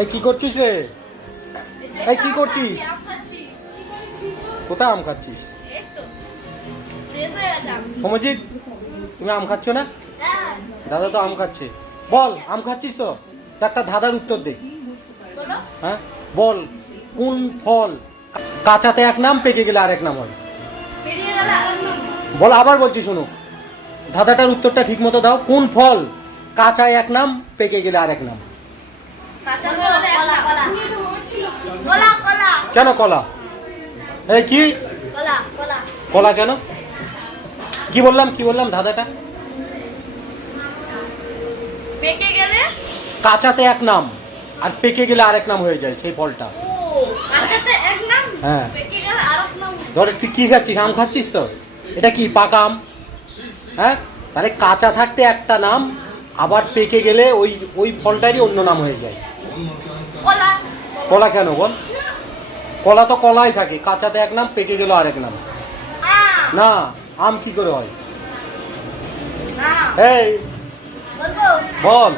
এই কি করছিস রে? এই কি করছিস? কোথায় আম খাচ্ছিস? সমজিৎ, তুমি আম খাচ্ছ না? দাদা তো আম খাচ্ছে। বল, আম খাচ্ছিস তো? একটা ধাঁধার উত্তর দে। হ্যাঁ বল, কোন ফল কাঁচাতে এক নাম, পেকে গেলে আরেক নাম হয়? বল, আবার বলছি শোনো, ধাঁধাটার উত্তরটা ঠিক মতো দাও। কোন ফল কাঁচায় এক নাম, পেকে গেলে আরেক নাম? কেন কলা? এই কি কলা কেন? কি বললাম ধাঁধাটা? কাঁচাতে এক নাম আর পেকে গেলে আরেক নাম হয়ে যায় সেই ফলটা। হ্যাঁ, ধর তুই কি খাচ্ছিস? আম খাচ্ছিস তো? এটা কি পাকা আম? হ্যাঁ, তাহলে কাঁচা থাকতে একটা নাম, আবার পেকে গেলে ওই ওই ফলটারই অন্য নাম হয়ে যায়। কলা কেন বল? কলা তো কলাই থাকে, কাঁচাতে এক নাম, পেকে গেল আরেক নাম। না, আম কি করে হয়? এই বল,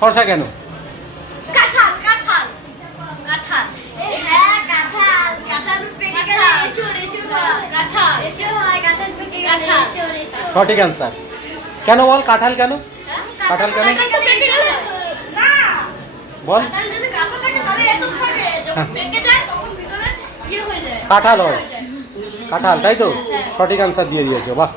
শসা কেন? সঠিক অ্যান্সার। কেন বল, কাঁঠাল কেন? কাঁঠাল কেন বল? কাঁঠাল হয়, কাঁঠাল, তাই তো? সঠিক অ্যান্সার দিয়ে দিয়েছো, বাহ।